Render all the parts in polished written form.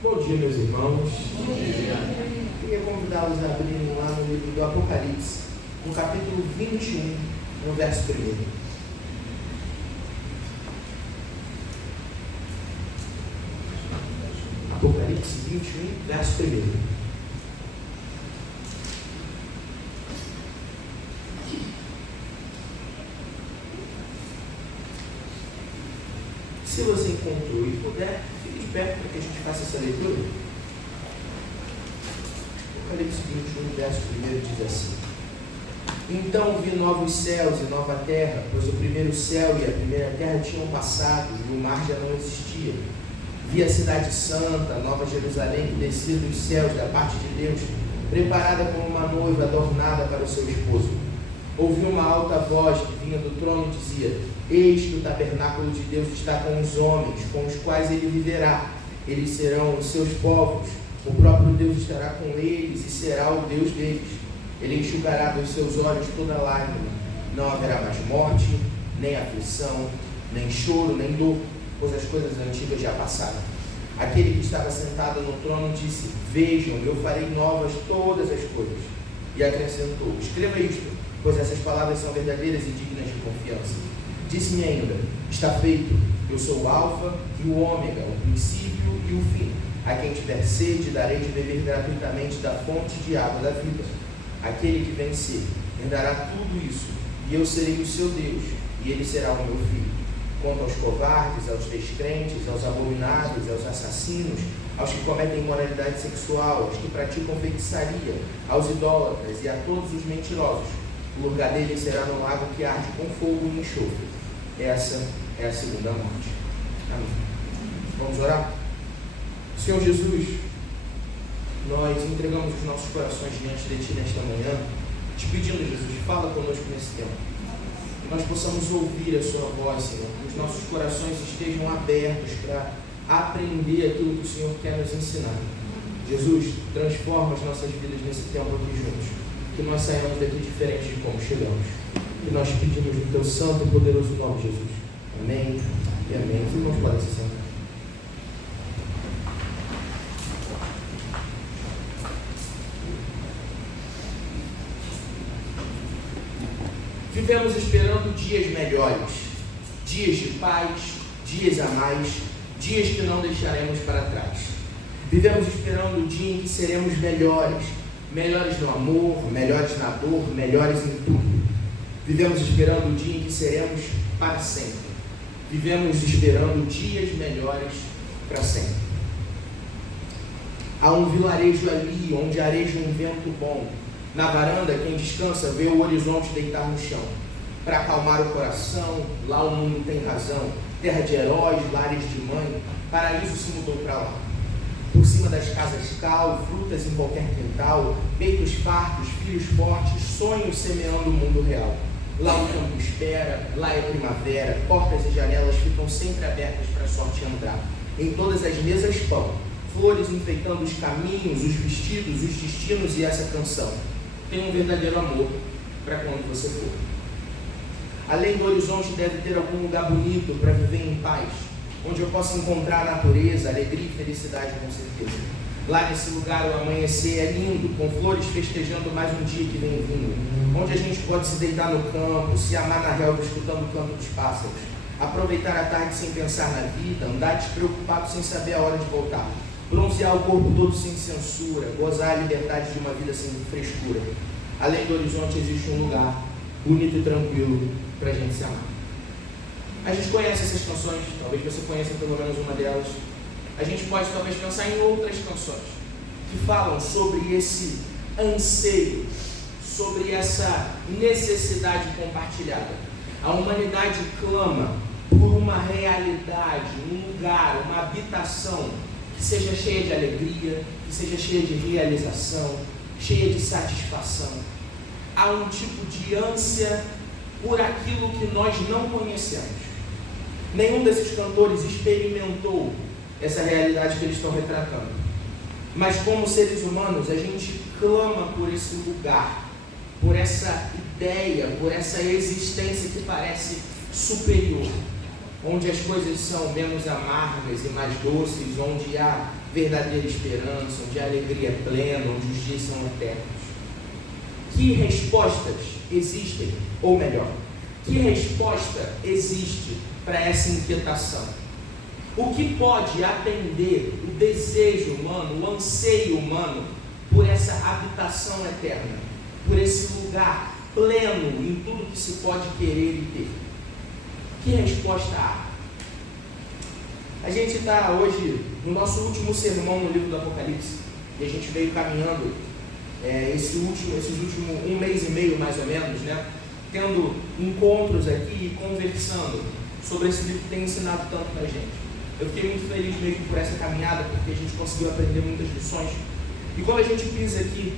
Bom dia, meus irmãos. Bom dia. Queria convidá-los a abrirem lá no livro do Apocalipse, no capítulo 21, no verso 1. Apocalipse 21, verso 1. Se você encontrou e puder, fique de pé para que a gente faça essa leitura. Apocalipse 21, verso 1 diz assim: Então vi novos céus e nova terra, pois o primeiro céu e a primeira terra tinham passado e o mar já não existia. Vi a cidade santa, a nova Jerusalém, que descia dos céus da parte de Deus, preparada como uma noiva adornada para o seu esposo. Ouvi uma alta voz que vinha do trono e dizia: Eis que o tabernáculo de Deus está com os homens, com os quais ele viverá. Eles serão os seus povos. O próprio Deus estará com eles e será o Deus deles. Ele enxugará dos seus olhos toda lágrima. Não haverá mais morte, nem aflição, nem choro, nem dor, pois as coisas antigas já passaram. Aquele que estava sentado no trono disse: Vejam, eu farei novas todas as coisas. E acrescentou: Escreva isto, pois essas palavras são verdadeiras e dignas de confiança. Disse-me ainda: Está feito. Eu sou o Alfa e o Ômega, o princípio e o fim. A quem tiver sede, darei de beber gratuitamente da fonte de água da vida. Aquele que vencer herdará tudo isso, e eu serei o seu Deus, e ele será o meu filho. Quanto aos covardes, aos descrentes, aos abomináveis, aos assassinos, aos que cometem imoralidade sexual, aos que praticam feitiçaria, aos idólatras e a todos os mentirosos, o lugar deles será no lago que arde com fogo e enxofre. Essa é a segunda morte. Amém. Vamos orar? Senhor Jesus, nós entregamos os nossos corações diante de Ti nesta manhã, te pedindo, Jesus, fala conosco nesse tempo. Que nós possamos ouvir a Sua voz, Senhor. Que os nossos corações estejam abertos para aprender aquilo que o Senhor quer nos ensinar. Jesus, transforma as nossas vidas nesse tempo aqui juntos. Que nós saiamos daqui diferentes de como chegamos. Que nós pedimos no Teu santo e poderoso nome, Jesus. Amém e amém. Os irmãos podem se sentar. Vivemos esperando dias melhores, dias de paz, dias a mais, dias que não deixaremos para trás. Vivemos esperando o dia em que seremos melhores, melhores no amor, melhores na dor, melhores em tudo. Vivemos esperando o dia em que seremos para sempre. Vivemos esperando dias melhores para sempre. Há um vilarejo ali, onde areja um vento bom. Na varanda, quem descansa vê o horizonte deitar no chão. Para acalmar o coração, lá o mundo tem razão. Terra de heróis, lares de mãe, paraíso se mudou para lá. Por cima das casas cal, frutas em qualquer quintal, peitos fartos, filhos fortes, sonhos semeando o mundo real. Lá o campo espera, lá é primavera, portas e janelas ficam sempre abertas para a sorte entrar. Em todas as mesas pão, flores enfeitando os caminhos, os vestidos, os destinos e essa canção. Tem um verdadeiro amor para quando você for. Além do horizonte deve ter algum lugar bonito para viver em paz, onde eu possa encontrar a natureza, alegria e felicidade com certeza. Lá nesse lugar o amanhecer é lindo, com flores festejando mais um dia que vem vindo, onde a gente pode se deitar no campo, se amar na relva escutando o canto dos pássaros, aproveitar a tarde sem pensar na vida, andar despreocupado sem saber a hora de voltar, bronzear o corpo todo sem censura, gozar a liberdade de uma vida sem frescura. Além do horizonte existe um lugar bonito e tranquilo para a gente se amar. A gente conhece essas canções, talvez você conheça pelo menos uma delas. A gente pode talvez pensar em outras canções que falam sobre esse anseio, sobre essa necessidade compartilhada. A humanidade clama por uma realidade, um lugar, uma habitação que seja cheia de alegria, que seja cheia de realização, cheia de satisfação. Há um tipo de ânsia por aquilo que nós não conhecemos. Nenhum desses cantores experimentou essa realidade que eles estão retratando. Mas como seres humanos, a gente clama por esse lugar, por essa ideia, por essa existência que parece superior. onde as coisas são menos amargas e mais doces, onde há verdadeira esperança, onde há alegria plena, onde os dias são eternos. Que respostas existem, ou melhor, que resposta existe para essa inquietação? O que pode atender o desejo humano, o anseio humano por essa habitação eterna, por esse lugar pleno em tudo que se pode querer e ter? Que resposta há? A gente está hoje no nosso último sermão no livro do Apocalipse, e a gente veio caminhando esses últimos um mês e meio mais ou menos, né? Tendo encontros aqui e conversando sobre esse livro que tem ensinado tanto para a gente. Eu fiquei muito feliz mesmo por essa caminhada, porque a gente conseguiu aprender muitas lições. E quando a gente pisa aqui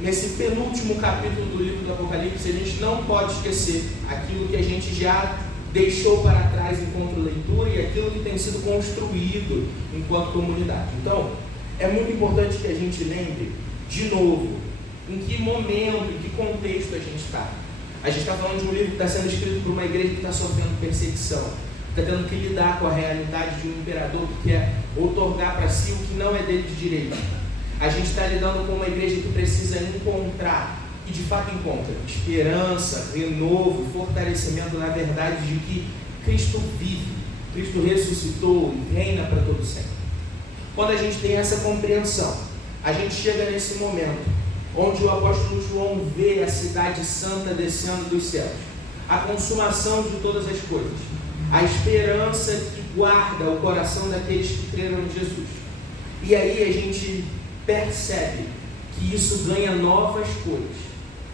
nesse penúltimo capítulo do livro do Apocalipse, a gente não pode esquecer aquilo que a gente já deixou para trás enquanto leitura e aquilo que tem sido construído enquanto comunidade. Então, é muito importante que a gente lembre de novo em que momento, em que contexto a gente está. A gente está falando de um livro que está sendo escrito por uma igreja que está sofrendo perseguição, está tendo que lidar com a realidade de um imperador que quer outorgar para si o que não é dele de direito. A gente está lidando com uma igreja que precisa encontrar, e de fato encontra, esperança, renovo, fortalecimento na verdade de que Cristo vive, Cristo ressuscitou e reina para todo sempre. Quando a gente tem essa compreensão, a gente chega nesse momento onde o apóstolo João vê a cidade santa descendo dos céus, a consumação de todas as coisas, a esperança que guarda o coração daqueles que creram em Jesus. E aí a gente percebe que isso ganha novas cores,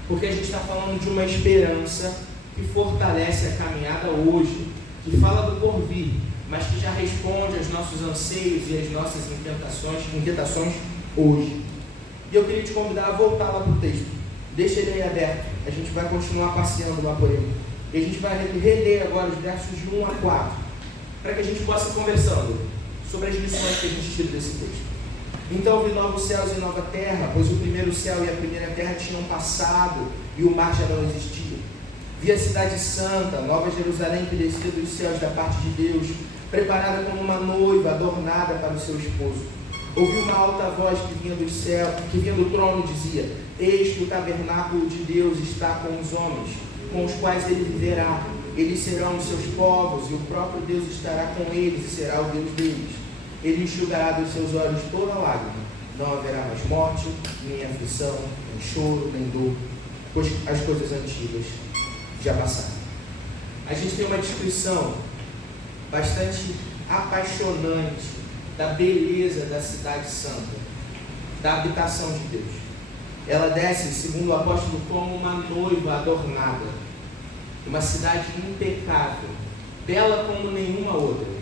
porque a gente está falando de uma esperança que fortalece a caminhada hoje, que fala do porvir, mas que já responde aos nossos anseios e às nossas inquietações hoje. E eu queria te convidar a voltar lá para o texto. Deixa ele aí aberto. A gente vai continuar passeando lá por ele. E a gente vai reler agora os versos de 1 a 4, para que a gente possa ir conversando sobre as lições que a gente tira desse texto. Então vi novos céus e nova terra, pois o primeiro céu e a primeira terra tinham passado e o mar já não existia. Vi a cidade santa, Nova Jerusalém, que descia dos céus da parte de Deus, preparada como uma noiva adornada para o seu esposo. Ouvi uma alta voz que vinha do céu, que vinha do trono e dizia: eis que o tabernáculo de Deus está com os homens, com os quais ele viverá. Eles serão os seus povos, e o próprio Deus estará com eles e será o Deus deles. Ele enxugará dos seus olhos toda lágrima. Não haverá mais morte, nem aflição, nem choro, nem dor, pois as coisas antigas já passaram. A gente tem uma descrição bastante apaixonante da beleza da cidade santa, da habitação de Deus. Ela desce, segundo o apóstolo, como uma noiva adornada, uma cidade impecável, bela como nenhuma outra.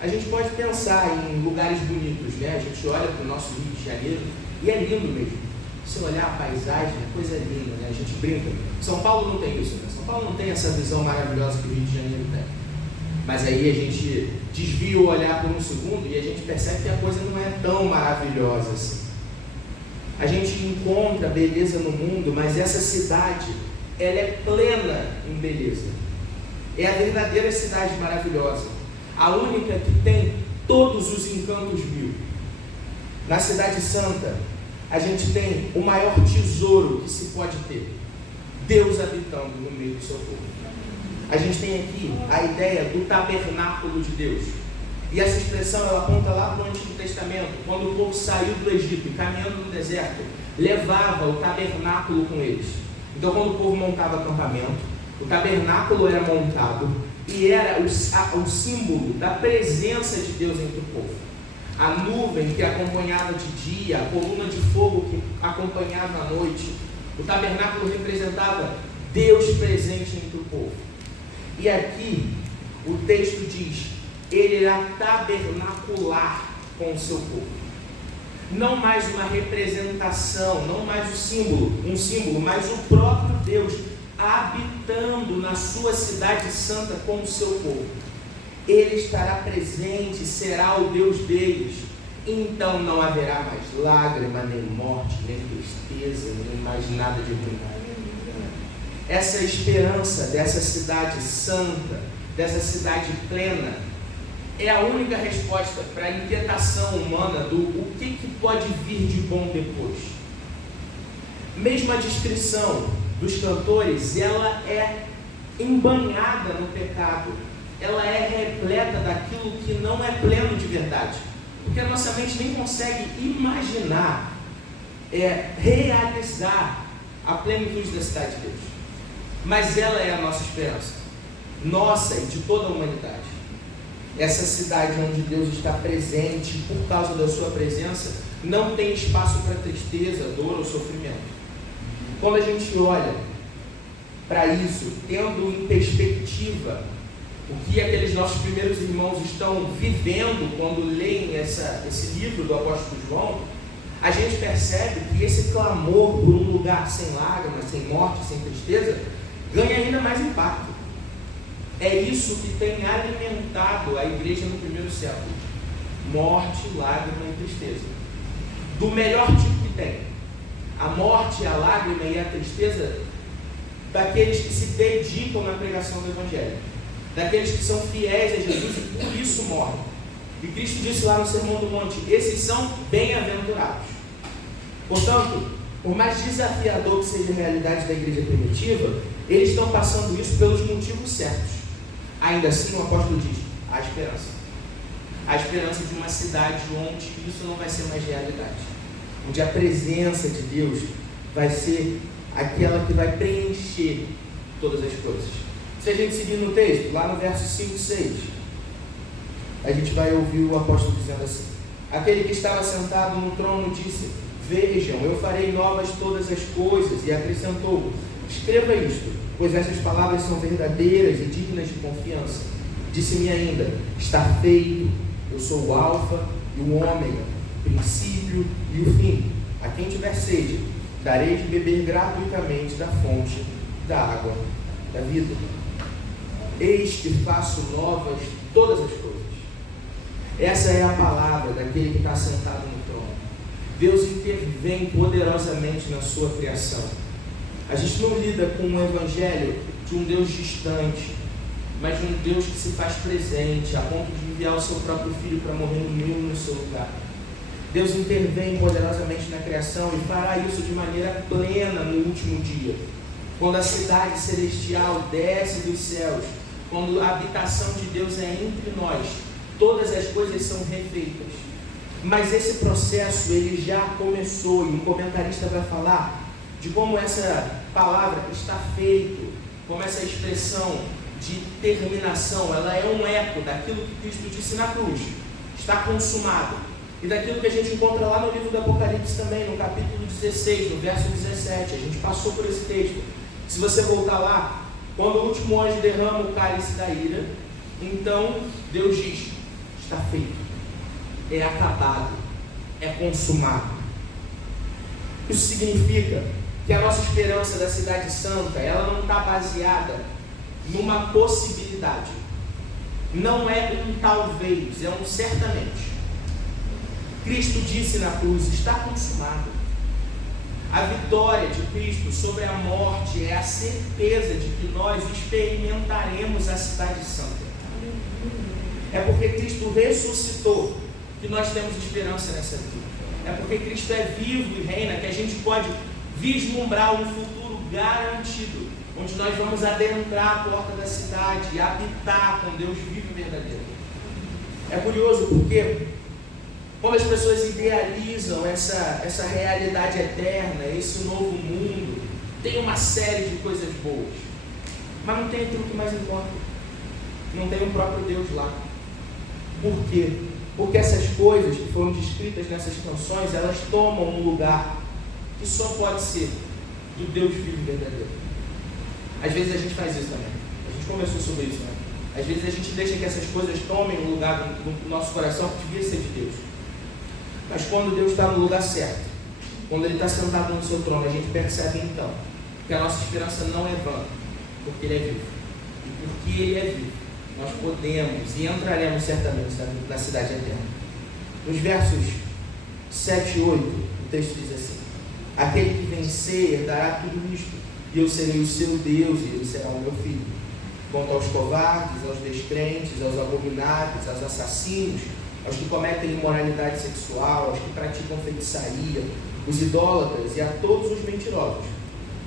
A gente pode pensar em lugares bonitos, né? A gente olha para o nosso Rio de Janeiro e é lindo mesmo. Se olhar a paisagem, a coisa é linda, né? A gente brinca. São Paulo não tem isso, né? São Paulo não tem essa visão maravilhosa que o Rio de Janeiro tem. Mas aí a gente desvia o olhar por um segundo e a gente percebe que a coisa não é tão maravilhosa assim. A gente encontra beleza no mundo, mas essa cidade, ela é plena em beleza. É a verdadeira cidade maravilhosa, a única que tem todos os encantos mil. Na cidade santa, a gente tem o maior tesouro que se pode ter: Deus habitando no meio do seu povo. A gente tem aqui a ideia do tabernáculo de Deus. E essa expressão ela aponta lá para o Antigo Testamento, quando o povo saiu do Egito e caminhando no deserto, levava o tabernáculo com eles. Então, quando o povo montava acampamento, o tabernáculo era montado e era o símbolo da presença de Deus entre o povo. A nuvem que acompanhava de dia, a coluna de fogo que acompanhava à noite. O tabernáculo representava Deus presente entre o povo. E aqui o texto diz: ele irá tabernacular com o seu povo. Não mais uma representação, não mais um símbolo, mas o próprio Deus habitando na sua cidade santa com o seu povo. Ele estará presente, será o Deus deles. Então não haverá mais lágrima, nem morte, nem tristeza, nem mais nada de ruim. Essa esperança dessa cidade santa, dessa cidade plena, é a única resposta para a inquietação humana do o que pode vir de bom depois. Mesmo a descrição dos cantores, ela é embanhada no pecado, ela é repleta daquilo que não é pleno de verdade, porque a nossa mente nem consegue imaginar, realizar a plenitude da cidade de Deus, mas ela é a nossa esperança, nossa e de toda a humanidade. Essa cidade onde Deus está presente, por causa da sua presença, não tem espaço para tristeza, dor ou sofrimento. Quando a gente olha para isso, tendo em perspectiva o que aqueles nossos primeiros irmãos estão vivendo quando leem esse livro do apóstolo João, a gente percebe que esse clamor por um lugar sem lágrimas, sem morte, sem tristeza, ganha ainda mais impacto. É isso que tem alimentado a igreja no primeiro século: morte, lágrima e tristeza, do melhor tipo que tem. A morte, a lágrima e a tristeza daqueles que se dedicam na pregação do Evangelho, daqueles que são fiéis a Jesus e por isso morrem. E Cristo disse lá no Sermão do Monte: esses são bem-aventurados. Portanto, por mais desafiador que seja a realidade da igreja primitiva, eles estão passando isso pelos motivos certos. Ainda assim, o apóstolo diz: há esperança. A esperança de uma cidade onde isso não vai ser mais realidade, onde a presença de Deus vai ser aquela que vai preencher todas as coisas. Se a gente seguir no texto, lá no verso 5 e 6, a gente vai ouvir o apóstolo dizendo assim: aquele que estava sentado no trono disse: vejam, eu farei novas todas as coisas, e acrescentou: escreva isto, pois essas palavras são verdadeiras e dignas de confiança. Disse-me ainda: está feito, eu sou o alfa e o ômega, o princípio e o fim. A quem tiver sede, darei de beber gratuitamente da fonte da água da vida. Eis que faço novas todas as coisas. Essa é a palavra daquele que está sentado no trono. Deus intervém poderosamente na sua criação. A gente não lida com um evangelho de um Deus distante, mas de um Deus que se faz presente, a ponto de enviar o seu próprio Filho para morrer no seu lugar. Deus intervém poderosamente na criação e fará isso de maneira plena no último dia, quando a cidade celestial desce dos céus, quando a habitação de Deus é entre nós, todas as coisas são refeitas. Mas esse processo ele já começou, e um comentarista vai falar de como essa palavra está feito, como essa expressão de terminação, ela é um eco daquilo que Cristo disse na cruz: está consumado, e daquilo que a gente encontra lá no livro do Apocalipse também, no capítulo 16, no verso 17, a gente passou por esse texto. Se você voltar lá, quando o último anjo derrama o cálice da ira, então Deus diz: está feito, é acabado, é consumado. Isso significa que a nossa esperança da cidade santa, ela não está baseada numa possibilidade, não é um talvez, é um certamente. Cristo disse na cruz: está consumado. A vitória de Cristo sobre a morte é a certeza de que nós experimentaremos a cidade santa. É porque Cristo ressuscitou que nós temos esperança nessa vida. É porque Cristo é vivo e reina que a gente pode vislumbrar um futuro garantido, onde nós vamos adentrar a porta da cidade e habitar com Deus vivo e verdadeiro. É curioso porque quando as pessoas idealizam essa realidade eterna, esse novo mundo, tem uma série de coisas boas, mas não tem aquilo que mais importa. Não tem o próprio Deus lá. Por quê? Porque essas coisas que foram descritas nessas canções, elas tomam um lugar que só pode ser do Deus vivo e verdadeiro. Às vezes a gente faz isso também. A gente conversou sobre isso, né? Às vezes a gente deixa que essas coisas tomem um lugar no nosso coração que devia ser de Deus. Mas quando Deus está no lugar certo, quando Ele está sentado no seu trono, a gente percebe então que a nossa esperança não é vã, porque Ele é vivo. E porque Ele é vivo, nós podemos e entraremos certamente na cidade eterna. Nos versos 7 e 8, o texto diz assim: aquele que vencer herdará tudo isto, e eu serei o seu Deus, e ele será o meu filho. quanto aos covardes, aos descrentes, aos abomináveis, aos assassinos, aos que cometem imoralidade sexual, aos que praticam feitiçaria, os idólatras e a todos os mentirosos.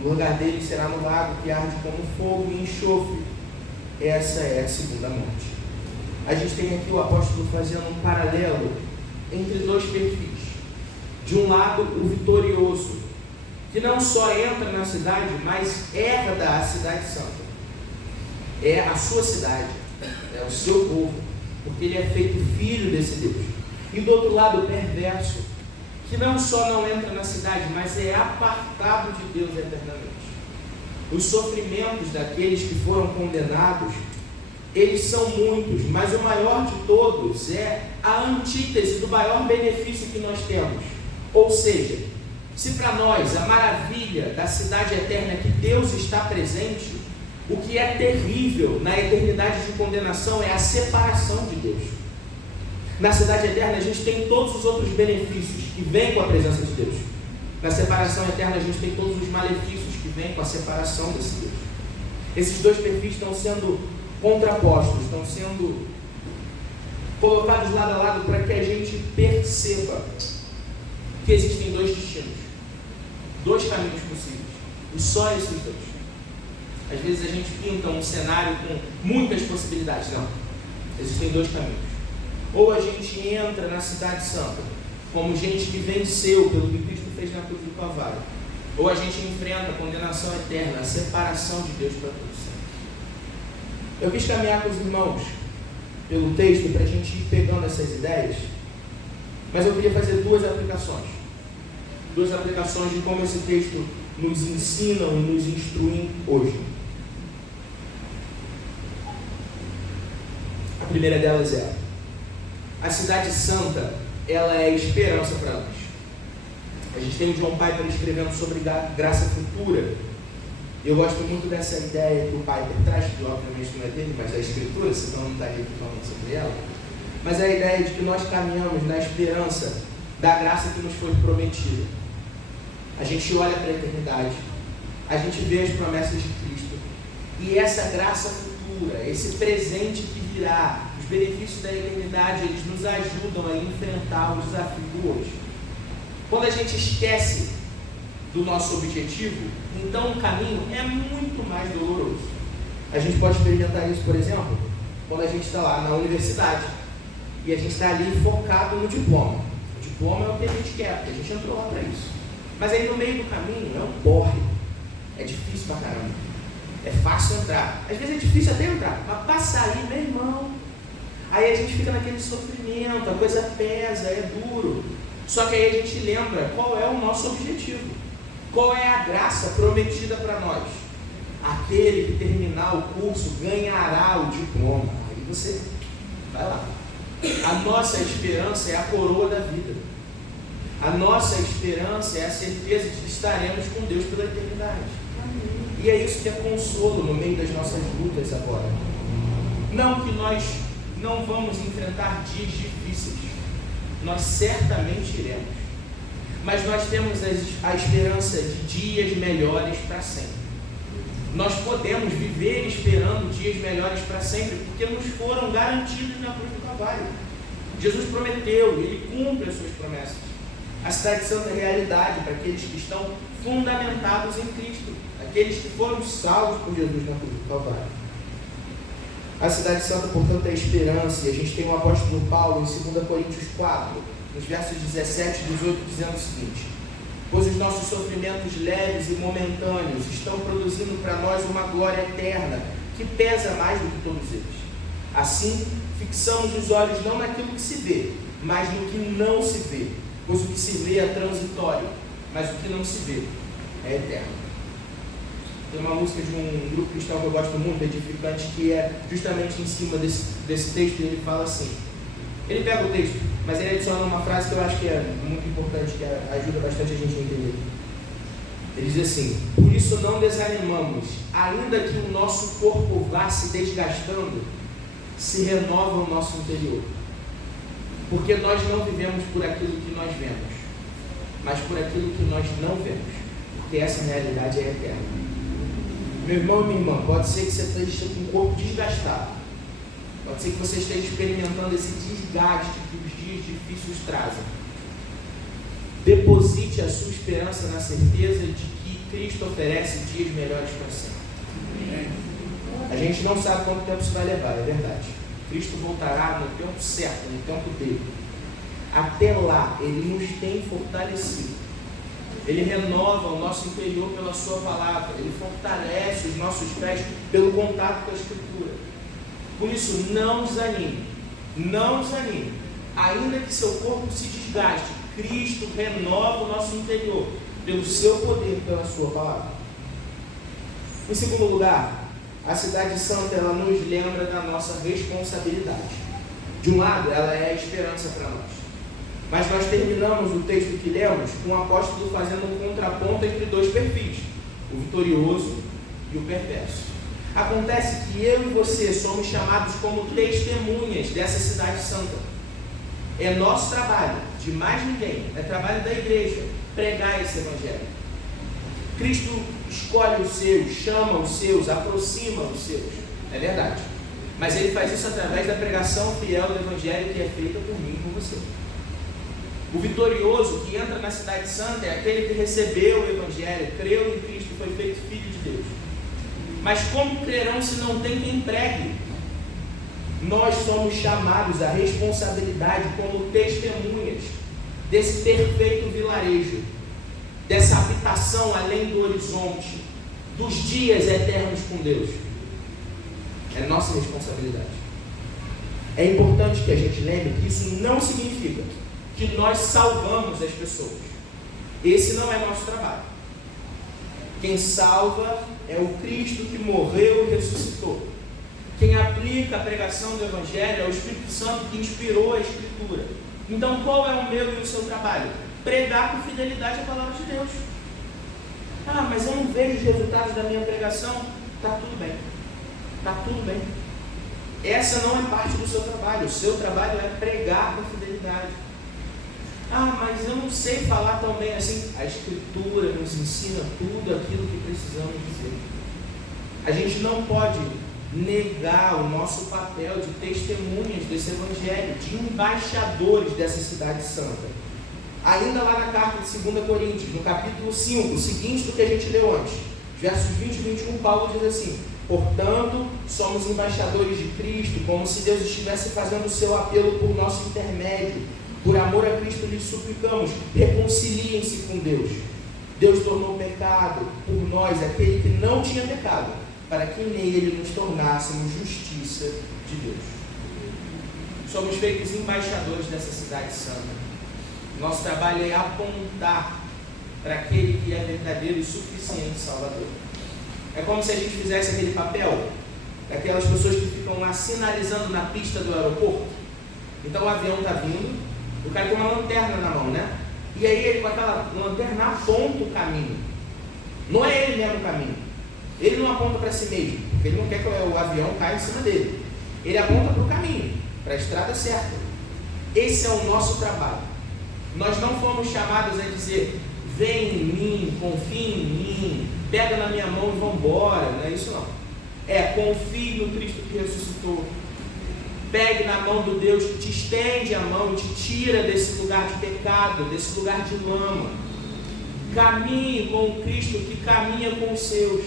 O lugar deles será no lago que arde como fogo e enxofre. Essa é a segunda morte. A gente tem aqui o apóstolo fazendo um paralelo entre dois perfis. De um lado, o vitorioso, que não só entra na cidade, mas herda a cidade santa. É a sua cidade, é o seu povo, porque ele é feito filho desse Deus. E do outro lado, o perverso, que não só não entra na cidade, mas é apartado de Deus eternamente. Os sofrimentos daqueles que foram condenados, eles são muitos, mas o maior de todos é a antítese do maior benefício que nós temos. Ou seja, se para nós a maravilha da cidade eterna é que Deus está presente, o que é terrível na eternidade de condenação é a separação de Deus. Na cidade eterna a gente tem todos os outros benefícios que vêm com a presença de Deus. Na separação eterna a gente tem todos os malefícios que vêm com a separação desse Deus. Esses dois perfis estão sendo contrapostos, estão sendo colocados lado a lado para que a gente perceba que existem dois destinos, dois caminhos possíveis, e só esses dois. Às vezes a gente pinta um cenário com muitas possibilidades. Não, existem dois caminhos. Ou a gente entra na cidade santa como gente que venceu pelo que Cristo fez na cruz do Calvário, ou a gente enfrenta a condenação eterna, a separação de Deus para todos sempre. Eu quis caminhar com os irmãos pelo texto para a gente ir pegando essas ideias, mas eu queria fazer duas aplicações de como esse texto nos ensina e nos instrui hoje. A primeira delas é: a cidade santa, ela é esperança para nós. A gente tem o John Piper escrevendo sobre graça futura. Eu gosto muito dessa ideia que o Piper traz, que obviamente não é dele, mas é a escritura, senão não estaria aqui falando sobre ela. Mas é a ideia de que nós caminhamos na esperança da graça que nos foi prometida. A gente olha para a eternidade, a gente vê as promessas de Cristo, e essa graça futura, esse presente que virá, os benefícios da eternidade, eles nos ajudam a enfrentar o desafio do hoje. Quando a gente esquece do nosso objetivo, então o caminho é muito mais doloroso. A gente pode experimentar isso, por exemplo, quando a gente está lá na universidade e a gente está ali focado no diploma. O diploma é o que a gente quer, porque a gente entrou lá para isso. Mas aí no meio do caminho é um porre, é difícil pra caramba, é fácil entrar, às vezes é difícil até entrar, mas para sair, meu irmão, aí a gente fica naquele sofrimento, a coisa pesa, é duro. Só que aí a gente lembra qual é o nosso objetivo, qual é a graça prometida para nós. Aquele que terminar o curso ganhará o diploma. Aí você vai lá. A nossa esperança é a coroa da vida. A nossa esperança é a certeza de que estaremos com Deus pela eternidade. Amém. E é isso que é consolo no meio das nossas lutas agora. Não que nós não vamos enfrentar dias difíceis, nós certamente iremos, mas nós temos a esperança de dias melhores para sempre. Nós podemos viver esperando dias melhores para sempre, porque nos foram garantidos na cruz do Calvário. Jesus prometeu, Ele cumpre as suas promessas. A cidade santa é realidade para aqueles que estão fundamentados em Cristo, aqueles que foram salvos por Jesus na cruz do Calvário. A cidade santa, portanto, é esperança, e a gente tem o apóstolo Paulo em 2 Coríntios 4, nos versos 17 e 18, dizendo o seguinte: pois os nossos sofrimentos leves e momentâneos estão produzindo para nós uma glória eterna, que pesa mais do que todos eles. Assim, fixamos os olhos não naquilo que se vê, mas no que não se vê, pois o que se vê é transitório, mas o que não se vê é eterno. Tem uma música de um grupo cristão que eu gosto muito, edificante, que é justamente em cima desse texto, e ele fala assim, ele pega o texto, mas ele adiciona uma frase que eu acho que é muito importante, que ajuda bastante a gente a entender. Ele diz assim: por isso não desanimamos, ainda que o nosso corpo vá se desgastando, se renova o nosso interior. Porque nós não vivemos por aquilo que nós vemos, mas por aquilo que nós não vemos, porque essa realidade é eterna. Meu irmão e minha irmã, pode ser que você esteja com o corpo desgastado. Pode ser que você esteja experimentando esse desgaste que os dias difíceis trazem. Deposite a sua esperança na certeza de que Cristo oferece dias melhores para sempre. A gente não sabe quanto tempo isso vai levar, é verdade. Cristo voltará no tempo certo, no tempo dele. Até lá, Ele nos tem fortalecido. Ele renova o nosso interior pela sua palavra. Ele fortalece os nossos pés pelo contato com a Escritura. Por isso, não desanime. Não desanime. Ainda que seu corpo se desgaste, Cristo renova o nosso interior pelo seu poder, pela sua palavra. Em segundo lugar, a Cidade Santa, ela nos lembra da nossa responsabilidade. De um lado, ela é a esperança para nós. Mas nós terminamos o texto que lemos com o apóstolo fazendo um contraponto entre dois perfis, o vitorioso e o perverso. Acontece que eu e você somos chamados como testemunhas dessa Cidade Santa. É nosso trabalho, de mais ninguém, é trabalho da igreja, pregar esse evangelho. Cristo escolhe os seus, chama os seus, aproxima os seus, é verdade. Mas Ele faz isso através da pregação fiel do evangelho que é feita por mim e por você. O vitorioso que entra na Cidade Santa é aquele que recebeu o evangelho, creu em Cristo e foi feito filho de Deus. Mas como crerão se não tem quem pregue? Nós somos chamados à responsabilidade como testemunhas desse perfeito vilarejo, dessa habitação além do horizonte, dos dias eternos com Deus. É nossa responsabilidade. É importante que a gente lembre que isso não significa que nós salvamos as pessoas. Esse não é nosso trabalho. Quem salva é o Cristo que morreu e ressuscitou. Quem aplica a pregação do Evangelho é o Espírito Santo que inspirou a Escritura. Então, qual é o meu e o seu trabalho? Pregar com fidelidade a palavra de Deus. Ah, mas eu não vejo os resultados da minha pregação. Está tudo bem. Está tudo bem. Essa não é parte do seu trabalho. O seu trabalho é pregar com fidelidade. Ah, mas eu não sei falar tão bem assim. A Escritura nos ensina tudo aquilo que precisamos dizer. A gente não pode negar o nosso papel de testemunhas desse Evangelho, de embaixadores dessa Cidade Santa. Ainda lá na carta de 2 Coríntios, no capítulo 5, seguinte do que a gente leu antes, versos 20 e 21, Paulo diz assim: portanto, somos embaixadores de Cristo, como se Deus estivesse fazendo o seu apelo por nosso intermédio. Por amor a Cristo lhes suplicamos, reconciliem-se com Deus. Deus tornou pecado por nós aquele que não tinha pecado, para que nele nos tornássemos justiça de Deus. Somos feitos embaixadores dessa Cidade Santa. Nosso trabalho é apontar para aquele que é verdadeiro e suficiente Salvador. É como se a gente fizesse aquele papel daquelas pessoas que ficam lá sinalizando na pista do aeroporto. Então o avião está vindo, o cara tem uma lanterna na mão, né? E aí ele com aquela lanterna aponta o caminho. Não é ele mesmo o caminho. Ele não aponta para si mesmo, porque ele não quer que o avião caia em cima dele. Ele aponta para o caminho, para a estrada certa. Esse é o nosso trabalho. Nós não fomos chamados a dizer: vem em mim, confia em mim, pega na minha mão e vamos embora. Não é isso não. É, confie no Cristo que ressuscitou. Pegue na mão do Deus que te estende a mão e te tira desse lugar de pecado, desse lugar de lama. Caminhe com o Cristo que caminha com os seus.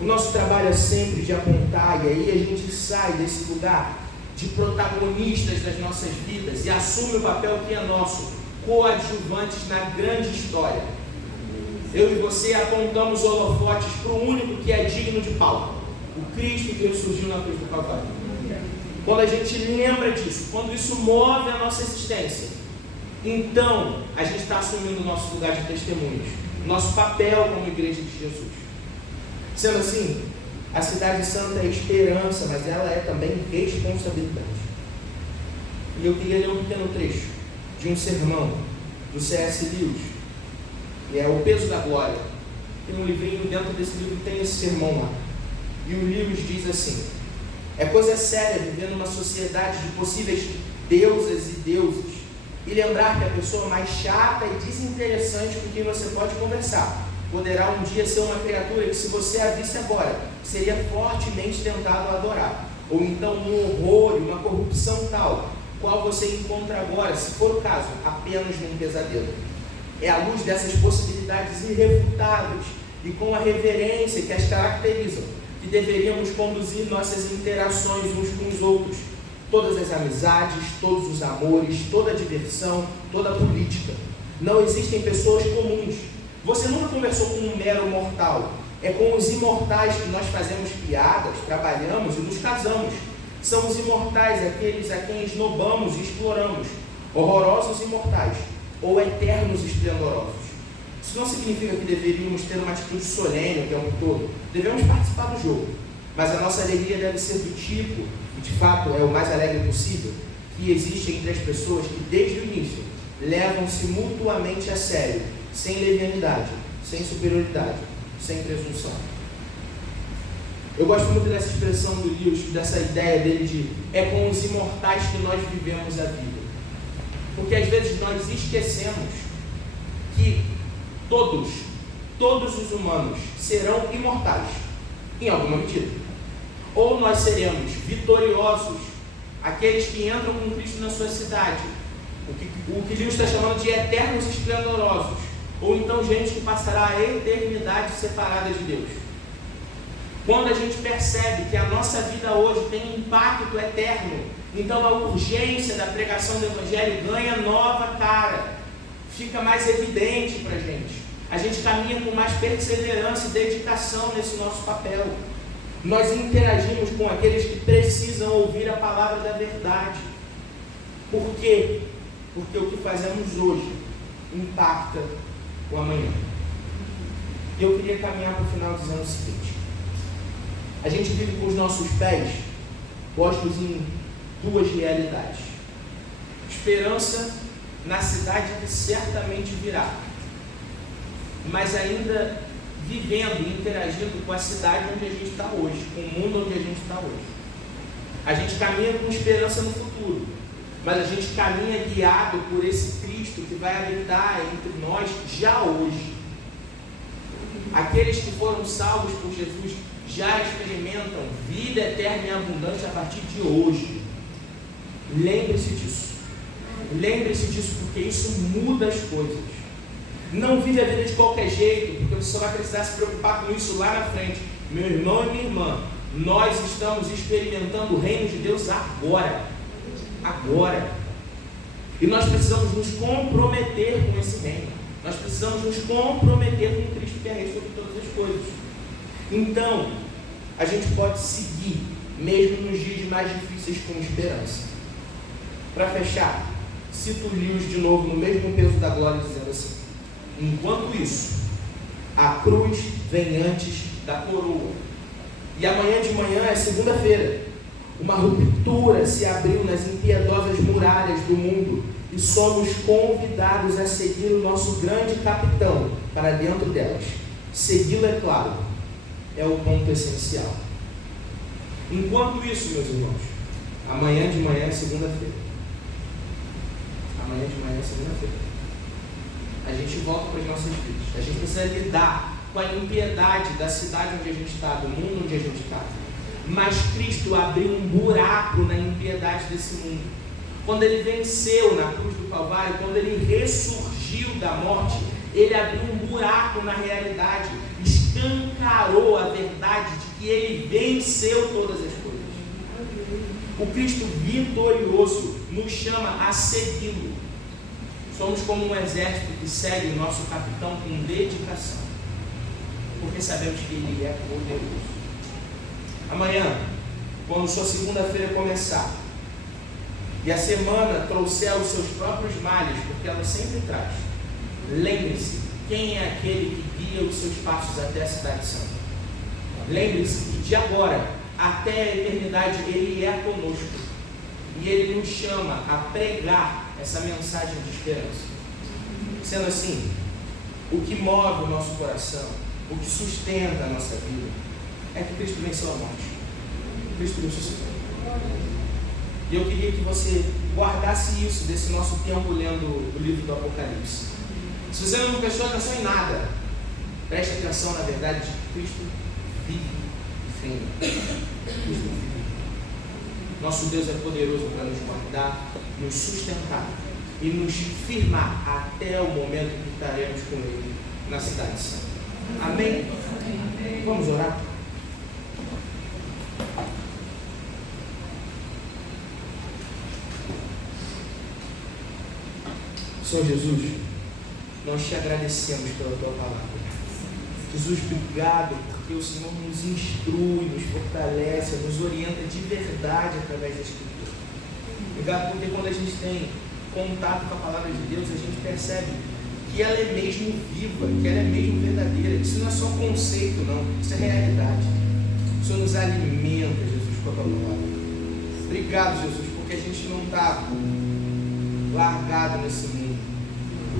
O nosso trabalho é sempre de apontar, e aí a gente sai desse lugar de protagonistas das nossas vidas e assume o papel que é nosso, coadjuvantes na grande história. Eu e você apontamos holofotes para o único que é digno de palco, o Cristo que ressurgiu na cruz do Calvário. Quando a gente lembra disso, quando isso move a nossa existência, então a gente está assumindo o nosso lugar de testemunhos, nosso papel como igreja de Jesus. Sendo assim, a Cidade Santa é esperança, mas ela é também responsabilidade. E eu queria ler um pequeno trecho de um sermão do C.S. Lewis, que é O Peso da Glória. Tem um livrinho dentro desse livro que tem esse sermão lá. E o Lewis diz assim: é coisa séria viver numa sociedade de possíveis deusas e deuses e lembrar que a pessoa mais chata e desinteressante com quem você pode conversar poderá um dia ser uma criatura que, se você a visse agora, seria fortemente tentado a adorar. Ou então um horror e uma corrupção tal, qual você encontra agora, se for o caso, apenas num pesadelo. É à luz dessas possibilidades irrefutáveis e com a reverência que as caracterizam, que deveríamos conduzir nossas interações uns com os outros. Todas as amizades, todos os amores, toda a diversão, toda a política. Não existem pessoas comuns. Você nunca conversou com um mero mortal. É com os imortais que nós fazemos piadas, trabalhamos e nos casamos. São os imortais aqueles a quem esnobamos e exploramos. Horrorosos imortais, ou eternos esplendorosos. Isso não significa que deveríamos ter uma atitude solene o tempo todo. Devemos participar do jogo. Mas a nossa alegria deve ser do tipo, e de fato é o mais alegre possível, que existe entre as pessoas que desde o início levam-se mutuamente a sério, sem levianidade, sem superioridade, sem presunção. Eu gosto muito dessa expressão do Lewis, dessa ideia dele de é com os imortais que nós vivemos a vida. Porque às vezes nós esquecemos que todos os humanos serão imortais, em alguma medida. Ou nós seremos vitoriosos, aqueles que entram com Cristo na sua cidade, o que Lewis está chamando de eternos esplendorosos, ou então gente que passará a eternidade separada de Deus. Quando a gente percebe que a nossa vida hoje tem um impacto eterno, então a urgência da pregação do Evangelho ganha nova cara, fica mais evidente para a gente. A gente caminha com mais perseverança e dedicação nesse nosso papel. Nós interagimos com aqueles que precisam ouvir a palavra da verdade. Por quê? Porque o que fazemos hoje impacta o amanhã. E eu queria caminhar para o final dizendo o seguinte: a gente vive com os nossos pés postos em duas realidades. Esperança na cidade que certamente virá, mas ainda vivendo e interagindo com a cidade onde a gente está hoje, com o mundo onde a gente está hoje. A gente caminha com esperança no futuro, mas a gente caminha guiado por esse Cristo que vai habitar entre nós já hoje. Aqueles que foram salvos por Jesus já experimentam vida eterna e abundante a partir de hoje. Lembre-se disso. Lembre-se disso, porque isso muda as coisas. Não vive a vida de qualquer jeito, porque você só vai precisar se preocupar com isso lá na frente. Meu irmão e minha irmã, nós estamos experimentando o reino de Deus agora. Agora. E nós precisamos nos comprometer com esse reino. Nós precisamos nos comprometer com Cristo, que é rei sobre todas as coisas. Então, a gente pode seguir, mesmo nos dias mais difíceis, com esperança. Para fechar, cito Lewis de novo no mesmo peso da glória, dizendo assim: enquanto isso, a cruz vem antes da coroa. E amanhã de manhã é segunda-feira. Uma ruptura se abriu nas impiedosas muralhas do mundo e somos convidados a seguir o nosso grande capitão para dentro delas. Segui-lo, é claro, é o ponto essencial. Enquanto isso, meus irmãos, amanhã de manhã é segunda-feira. Amanhã de manhã é segunda-feira. A gente volta para as nossas vidas. A gente precisa lidar com a impiedade da cidade onde a gente está, do mundo onde a gente está. Mas Cristo abriu um buraco na impiedade desse mundo. Quando Ele venceu na cruz do Calvário, quando Ele ressurgiu da morte, Ele abriu um buraco na realidade, escancarou a verdade de que Ele venceu todas as coisas. O Cristo vitorioso nos chama a segui-lo. Somos como um exército que segue o nosso capitão com dedicação, porque sabemos que Ele é poderoso. Amanhã, quando sua segunda-feira começar e a semana trouxer os seus próprios males, porque ela sempre traz, lembre-se quem é aquele que guia os seus passos até a cidade santa. Lembre-se que de agora até a eternidade Ele é conosco e Ele nos chama a pregar essa mensagem de esperança. Sendo assim, o que move o nosso coração, o que sustenta a nossa vida, é que Cristo venceu a morte. Cristo ressuscitou. E eu queria que você guardasse isso desse nosso tempo lendo o livro do Apocalipse. Se você não prestou atenção em nada, Preste atenção na verdade de que Cristo vive e reina. Cristo vive. Nosso Deus é poderoso para nos guardar, nos sustentar e nos firmar até o momento que estaremos com Ele na cidade santa. Amém? Vamos orar? Senhor Jesus, nós te agradecemos pela tua palavra. Jesus, obrigado porque o Senhor nos instrui, nos fortalece, nos orienta de verdade através da Escritura. Obrigado porque quando a gente tem contato com a palavra de Deus, a gente percebe que ela é mesmo viva, que ela é mesmo verdadeira. Isso não é só conceito, não. Isso é realidade. O Senhor nos alimenta, Jesus, com a tua palavra. Obrigado, Jesus, porque a gente não está largado nesse mundo.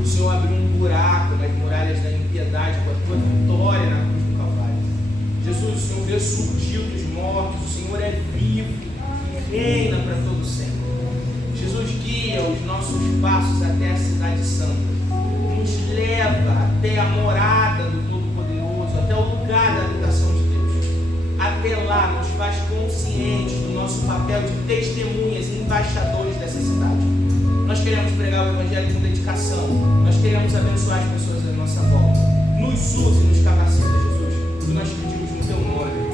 O Senhor abriu um buraco nas muralhas da impiedade com a tua vitória na cruz do Calvário. Jesus, o Senhor ressurgiu dos mortos, o Senhor é vivo e reina para todo sempre. Jesus, guia os nossos passos até a cidade santa, nos leva até a morada do Todo-Poderoso, até o lugar da habitação de Deus. Até lá nos faz conscientes do nosso papel de testemunhas e embaixadores dessa cidade. Nós queremos pregar o Evangelho com dedicação. Nós queremos abençoar as pessoas à nossa volta. Nos use e nos capacita, Jesus. O que nós pedimos no teu nome.